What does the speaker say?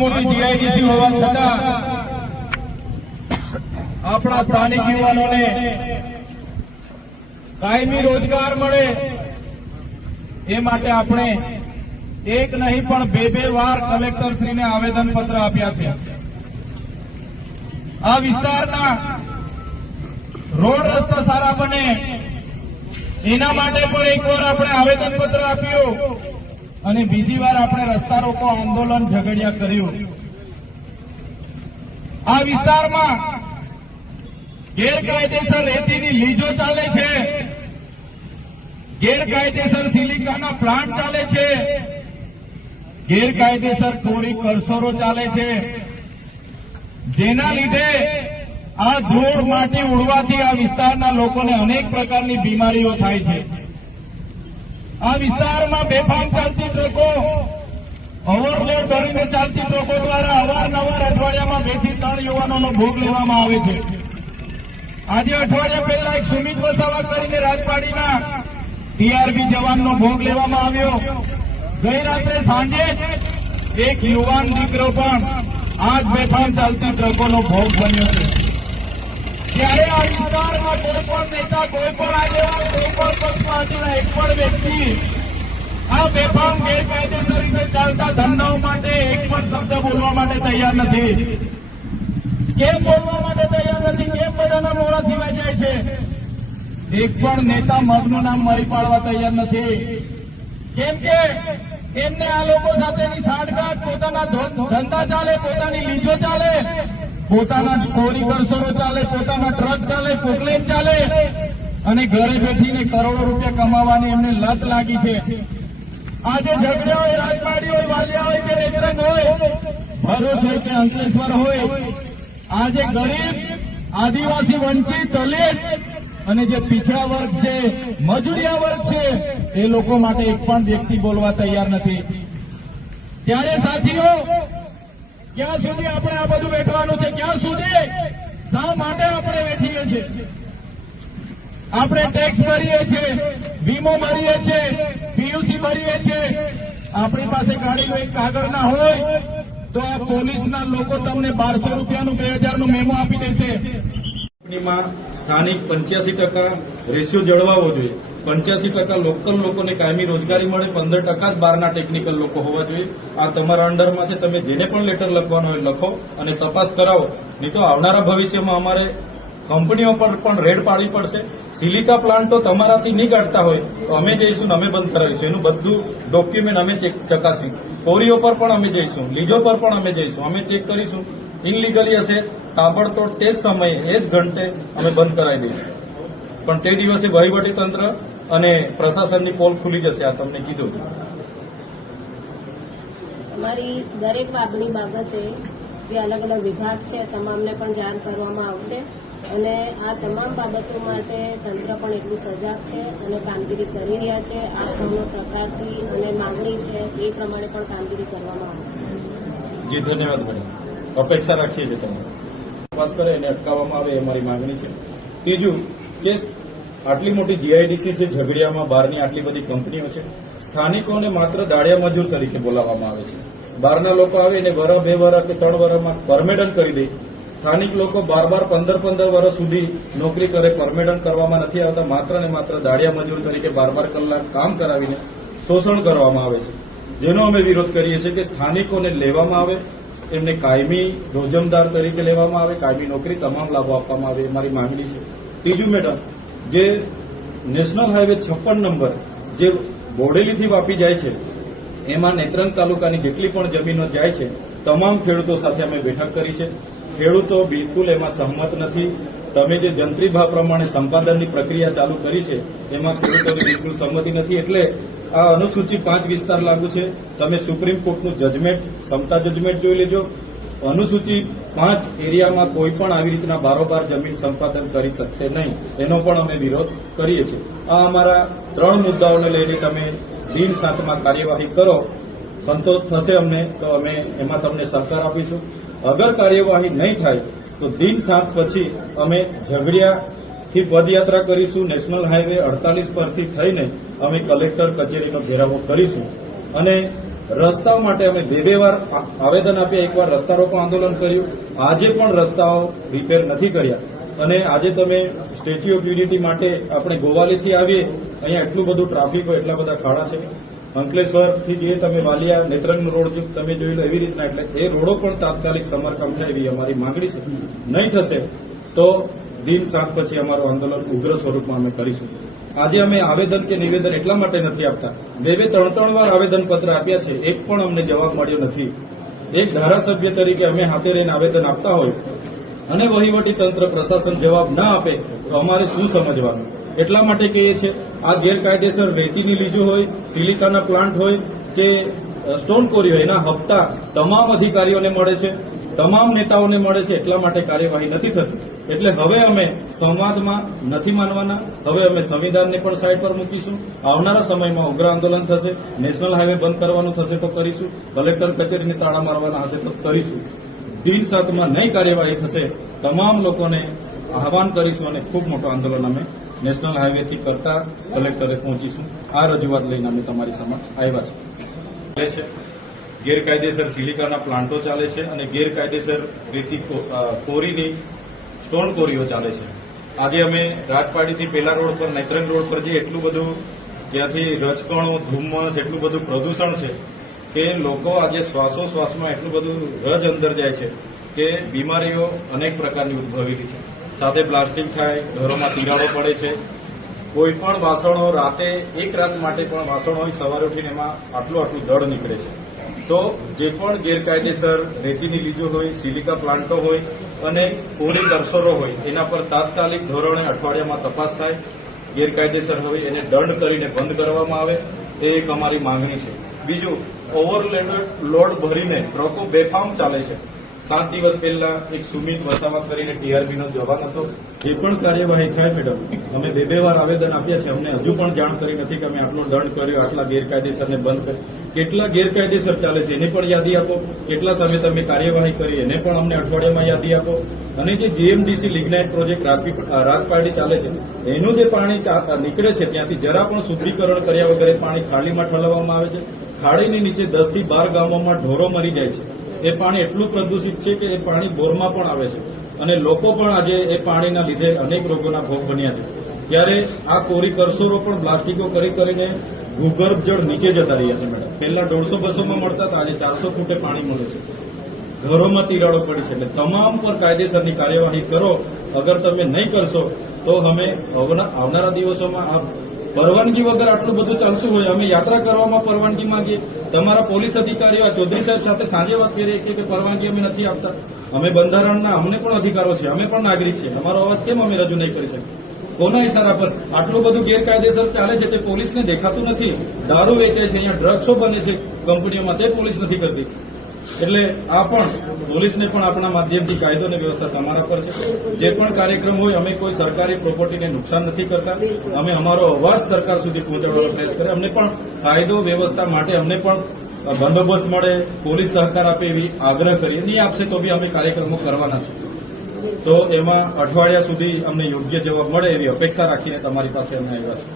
મોટી જીઆઈડીસી હોવા છતાં આપણા સ્થાનિક યુવાનોને કાયમી રોજગાર મળે એ માટે આપણે એક નહીં પણ બે બે વાર કલેક્ટરશ્રીને આવેદનપત્ર આપ્યા છે. આ વિસ્તારના રોડ રસ્તા સારા બને. એના માટે પણ એકવાર આપણે આવેદનપત્ર આપ્યું. અને બીજી વાર આપણે રસ્તા રોકો આંદોલન ઝઘડિયા કર્યું. આ વિસ્તારમાં ગેરકાયદેસર રેતીની લીજો ચાલે છે. ગેરકાયદેસર સિલિકાના પ્લાન્ટ ચાલે છે. ગેરકાયદેસર કોરી કરસરો ચાલે છે. જેના લીધે આ ધૂળ માટી ઉડવાથી આ વિસ્તારના લોકોને અનેક પ્રકારની બીમારીઓ થાય છે. આ વિસ્તારમાં બેફામ ચાલતી ટ્રકો ઓવરલોડ ભરીને ચાલતી ટ્રકો દ્વારા અવારનવાર અઠવાડિયામાં બેથી ત્રણ યુવાનોનો ભોગ લેવામાં આવે છે. આજે અઠવાડિયા પહેલા એક સુમિત વસાવા કરીને રાજપાડીના ટીઆરબી જવાનનો ભોગ લેવામાં આવ્યો. ગઈ રાત્રે સાંજે એક યુવાન દીકરો પણ આજ બેફામ ચાલતી ટ્રકોનો ભોગ બન્યો છે. ત્યારે વિસ્તારમાં કોઈ પણ નેતા, કોઈ પણ આગેવાન, કોઈ પણ પક્ષપાતીના એક પણ વ્યક્તિ આ બેફામ ગેરકાયદેસર રીતે ચાલતા ધંધાઓ માટે એક પણ શબ્દ બોલવા માટે તૈયાર નથી. કેમ બોલવા માટે તૈયાર નથી? કેમ બધાના મોડા સિવાય જાય છે? એક પણ નેતા મગનું નામ મળી પાડવા તૈયાર નથી. કેમ કે એમને આ લોકો સાથેની સાંઠગાંઠ, પોતાના ધંધા ચાલે, પોતાની લીજો ચાલે. પોતાના ચોરી કરસરો ચાલે, પોતાના ટ્રક ચાલે પોકલેટ ચાલે અને ઘરે બેઠીને કરોડો રૂપિયા કમાવાની એમને લત લાગી છે. આજે ઝઘડા હોય, રાજપાડી હોય, વાલિયા હોય કે રેતરંગ હોય ભરૂચ હોય કે અંકલેશ્વર હોય, આજે ગરીબ, આદિવાસી, વંચિત, દલિત અને જે પીછડા વર્ગ છે, મજૂરિયા વર્ગ છે, એ લોકો માટે એક પણ વ્યક્તિ બોલવા તૈયાર નથી. ત્યારે સાથીઓ ક્યાં સુધી આપણે આ બધું વેઠવાનું છે? ક્યાં સુધી? શા માટે આપણે વેઠીએ છીએ? આપણે ટેક્સ ભરીએ છીએ, વીમો ભરીએ છીએ, પીયુસી ભરીએ છીએ. આપણી પાસે ગાડીનો એક કાગળ ના હોય, તો આ પોલીસના લોકો તમને બારસો રૂપિયાનું, બે હજારનું મેમો આપી દેશે. કંપનીમાં સ્થાનિક પંચ્યાસી ટકા રેશિયો જળવાવો જોઈએ. પંચ્યાસી ટકા લોકલ લોકોને કાયમી રોજગારી મળે, પંદર ટકા જ બહારના ટેકનિકલ લોકો હોવા જોઈએ. આ તમારા અંડરમાં છે, તમે જેને પણ લેટર લખવાનો હોય લખો અને તપાસ કરાવો. નહીં તો આવનારા ભવિષ્યમાં અમારે કંપનીઓ પર પણ રેડ પાડવી પડશે. સિલિકા પ્લાન્ટો તમારાથી નહીં કાઢતા હોય તો અમે જઈશું અમે બંધ કરાવીશું. એનું બધું ડોક્યુમેન્ટ અમે ચેક ચકાસીશું. કોરીઓ પર પણ અમે જઈશું. લીજો પર પણ અમે જઈશું. અમે ચેક કરીશું. ઇનલીગલી હશે, તાબડતોડ તે જ સમયે, એ જ ઘંટે અમે બંધ કરાવી દઈશું. પણ તે દિવસે વહીવટી તંત્ર અને પ્રશાસનની પોલ ખુલી જશે આ તમને કીધું. અમારી દરેક માગણી બાબતે જે અલગ અલગ વિભાગ છે તમામને પણ જાણ કરવામાં આવશે. અને આ તમામ બાબતો માટે તંત્ર પણ એટલું સજાગ છે અને કામગીરી કરી રહ્યા છે. આશ્રમનો સરકારથી અને માંગણી છે એ પ્રમાણે પણ કામગીરી કરવામાં આવશે. જી ધન્યવાદ મેડમ અપેક્ષા રાખીએ છીએ તમે તપાસ કરે એને અટકાવવામાં આવે એ મારી માંગણી છે. ત્રીજું કે આટલી મોટી જીઆઈડીસી છે ઝઘડિયામાં બહારની આટલી બધી કંપનીઓ છે, સ્થાનિકોને માત્ર દાળિયા મજૂર તરીકે બોલાવવામાં આવે છે. બહારના લોકો આવે એને વરસ બે વર કે ત્રણ વરસમાં પરમેડન કરી દે. સ્થાનિક લોકો બાર બાર પંદર પંદર વર્ષ સુધી નોકરી કરે પરમેડન કરવામાં નથી આવતા, માત્ર ને માત્ર દાળિયા મજૂર તરીકે બાર બાર કલાક કામ કરાવીને શોષણ કરવામાં આવે છે. જેનો અમે વિરોધ કરીએ છીએ કે સ્થાનિકોને લેવામાં આવે, એમને કાયમી રોજમદાર તરીકે લેવામાં આવે, કાયમી નોકરી તમામ લાભો આપવામાં આવે, એ મારી માંગણી છે. ત્રીજું મેડમ જે નેશનલ હાઈવે છપ્પન નંબર જે બોડેલીથી વાપી જાય છે, એમાં નેત્રંગ તાલુકાની જેટલી પણ જમીનો જાય છે, તમામ ખેડૂતો સાથે અમે બેઠક કરી છે. ખેડૂતો બિલકુલ એમાં સહમત નથી. તમે જે જંત્રી ભાવ પ્રમાણે સંપાદનની પ્રક્રિયા ચાલુ કરી છે, એમાં ખેડૂતોની બિલકુલ સંમતિ નથી. એટલે આ અનુસૂચિ પાંચ વિસ્તાર લાગુ છે. તમે સુપ્રીમ કોર્ટનું જજમેન્ટ ક્ષમતા જજમેન્ટ જોઈ લેજો. અનુસૂચિ પાંચ એરિયામાં કોઈ પણ આવી રીતના બારોબાર જમીન સંપાદન કરી શકશે નહીં. એનો પણ અમે વિરોધ કરીએ છીએ. આ અમારા ત્રણ મુદ્દાઓને લઈને તમે દિન સાતમાં કાર્યવાહી કરો. સંતોષ થશે અમને, તો અમે એમાં તમને સહકાર આપીશું. અગર કાર્યવાહી નહીં થાય, તો દિન સાત પછી અમે ઝઘડિયાથી પદયાત્રા કરીશું. નેશનલ હાઈવે અડતાલીસ પરથી થઈને અમે કલેક્ટર કચેરીનો ઘેરાવો કરીશું. અને રસ્તાઓ માટે અમે બે બે વાર આવેદન આપ્યા. એકવાર રસ્તા રોકો આંદોલન કર્યું. આજે પણ રસ્તાઓ રિપેર નથી કર્યા. અને આજે તમે સ્ટેચ્યુ ઓફ યુનિટી માટે આપણે ગોવાલીથી આવીએ, અહીંયા એટલું બધું ટ્રાફિક હોય, એટલા બધા ખાડા છે. અંકલેશ્વરથી જે તમે વાલિયા નેત્રંગ રોડ તમે જોઈ લો એવી રીતના, એટલે એ રોડો પણ તાત્કાલિક સમારકામ થાય એવી અમારી માંગણી છે. નહીં થશે તો દિન સાત પછી અમારું આંદોલન ઉગ્ર સ્વરૂપમાં અમે કરીશું. આજે અમે આવેદન કે નિવેદન એટલા માટે નથી આપતા. બે બે ત્રણ ત્રણ વાર આવેદન પત્ર આપ્યા છે, એક પણ અમને જવાબ મળ્યો નથી. એક ધારાસભ્ય તરીકે અમે હાથે રહીને આવેદન આપતા હોય અને વહીવટી તંત્ર પ્રશાસન જવાબ ના આપે તો અમારે શું સમજવાનું? એટલા માટે કહીએ છીએ, આ ગેરકાયદેસર રેતીની લીજો હોય, સિલિકાના પ્લાન્ટ હોય કે સ્ટોન કોરી હોય, એના હપ્તા તમામ અધિકારીઓને મળે છે. તમામ નેતાઓને મળે છે એટલા માટે કાર્યવાહી નથી થતી. એટલે હવે અમે સંવાદમાં નથી માનવાના. હવે અમે સંવિધાનને પણ સાઈડ પર મૂકીશું. આવનારા સમયમાં ઉગ્ર આંદોલન થશે. નેશનલ હાઈવે બંધ કરવાનું થશે તો કરીશું. કલેક્ટર કચેરીને તાળા મારવાના હશે તો કરીશું. દિન સાતમાં નહીં કાર્યવાહી થશે, તમામ લોકોને આહવાન કરીશું અને ખૂબ મોટો આંદોલન અમે નેશનલ હાઈવેથી કરતા કલેક્ટરે પહોંચીશું. આ રજૂઆત લઈને અમે તમારી સમક્ષ આવ્યા છે ગેરકાયદેસર સિલિકાના પ્લાન્ટો ચાલે છે અને ગેરકાયદેસર રેતી કોરીની સ્ટોન કોરીઓ ચાલે છે. આજે અમે રાજપાડીથી પેલા રોડ પર, નેત્રંગ રોડ પર જે એટલું બધું ત્યાંથી રજકણો, ધુમ્મસ, એટલું બધું પ્રદૂષણ છે કે લોકો આજે શ્વાસોશ્વાસમાં એટલું બધું રજ અંદર જાય છે કે બીમારીઓ અનેક પ્રકારની ઉદભવેલી છે. સાથે પ્લાસ્ટિક થાય, ઘરોમાં તિરાડો પડે છે. કોઈ પણ વાસણો રાતે એક રાત માટે પણ વાસણો હોય, સવારે ઉઠીને એમાં આટલું આટલું દળ નીકળે છે. તો જે પણ ગેરકાયદેસર રેતીની લીજો હોય, સિલિકા પ્લાન્ટો હોય અને કોરી કરસરો હોય, એના પર તાત્કાલિક ધોરણે અઠવાડિયામાં તપાસ થાય, ગેરકાયદેસર હોય એને દંડ કરીને બંધ કરવામાં આવે, એ એક અમારી માંગણી છે. બીજું ઓવરલોડ લોડ ભરીને ટ્રકો બેફામ ચાલે છે. સાત દિવસ પહેલા એક સુમિત વસાવા કરીને ટીઆરપીનો જવાન હતો એ પણ કાર્યવાહી થાય મેડમ. અમે બે બે વાર આવેદન આપ્યા છે. અમને હજુ પણ જાણ કરી નથી કે અમે આટલો દંડ કર્યો આટલા ગેરકાયદેસરને બંધ કર્યો. કેટલા ગેરકાયદેસર ચાલે છે એની પણ યાદી આપો. કેટલા સમય તમે કાર્યવાહી કરી એને પણ અમને અઠવાડિયામાં યાદી આપો. અને જે જીએમડીસી લિગ્નાઇટ પ્રોજેક્ટ અ, ચાલે છે એનું જે પાણી નીકળે છે ત્યાંથી જરા પણ શુદ્ધિકરણ કર્યા વગર પાણી ખાડીમાં ઠલવવામાં આવે છે. ખાડીની નીચે દસથી બાર ગામોમાં ઢોરો મરી જાય છે. એ પાણી એટલું પ્રદૂષિત છે કે એ પાણી બોરમાં પણ આવે છે. અને લોકો પણ આજે એ પાણીના લીધે અનેક રોગોના ભોગ બન્યા છે. ત્યારે આ કોરી કરસોરો પણ પ્લાસ્ટિકો કરી કરીને ભૂગર્ભ જળ નીચે જતા રહ્યા છે, મેડમ. પહેલા દોઢસો બસોમાં મળતા હતા, આજે ચારસો ફૂટે પાણી મળે છે. ઘરોમાં તિરાડો પડી છે. એટલે તમામ પર કાયદેસરની કાર્યવાહી કરો. અગર તમે નહીં કરશો, તો અમે આવના- આવનારા દિવસોમાં આ પરવાનગી વગર આટલું બધું ચાલતું હોય, અમે યાત્રા કરવામાં પરવાનગી માંગીએ. તમારા પોલીસ અધિકારીઓ આ ચૌધરી સાહેબ સાથે સાંજે વાત કરીએ કે પરવાનગી અમે નથી આપતા. અમે બંધારણના અમને પણ અધિકારો છે, અમે પણ નાગરિક છે અમારો અવાજ કેમ અમે રજૂ નહીં કરી શકીએ? કોના ઇશારા પર? આટલું બધું ગેરકાયદેસર ચાલે છે તે પોલીસને દેખાતું નથી. દારૂ વેચાય છે, અહીંયા ડ્રગ્સો બને છે કંપનીઓમાં, તે પોલીસ નથી કરતી. એટલે આ પણ પોલીસને પણ આપણા માધ્યમથી કાયદો અને વ્યવસ્થા તમારા પર છે. જે પણ કાર્યક્રમ હોય, અમે કોઈ સરકારી પ્રોપર્ટીને નુકસાન નથી કરતા. અમે અમારો અવાજ સરકાર સુધી પહોંચાડવાનો પ્રયાસ કરીએ. અમને પણ કાયદો, વ્યવસ્થા માટે અમને પણ બંદોબસ્ત મળે, પોલીસ સહકાર આપે એવી આગ્રહ કરીએ. નહીં આપશે તો બી અમે કાર્યક્રમો કરવાના છીએ. તો એમાં અઠવાડિયા સુધી અમને યોગ્ય જવાબ મળે એવી અપેક્ષા રાખીને તમારી પાસે અમે આવ્યા છે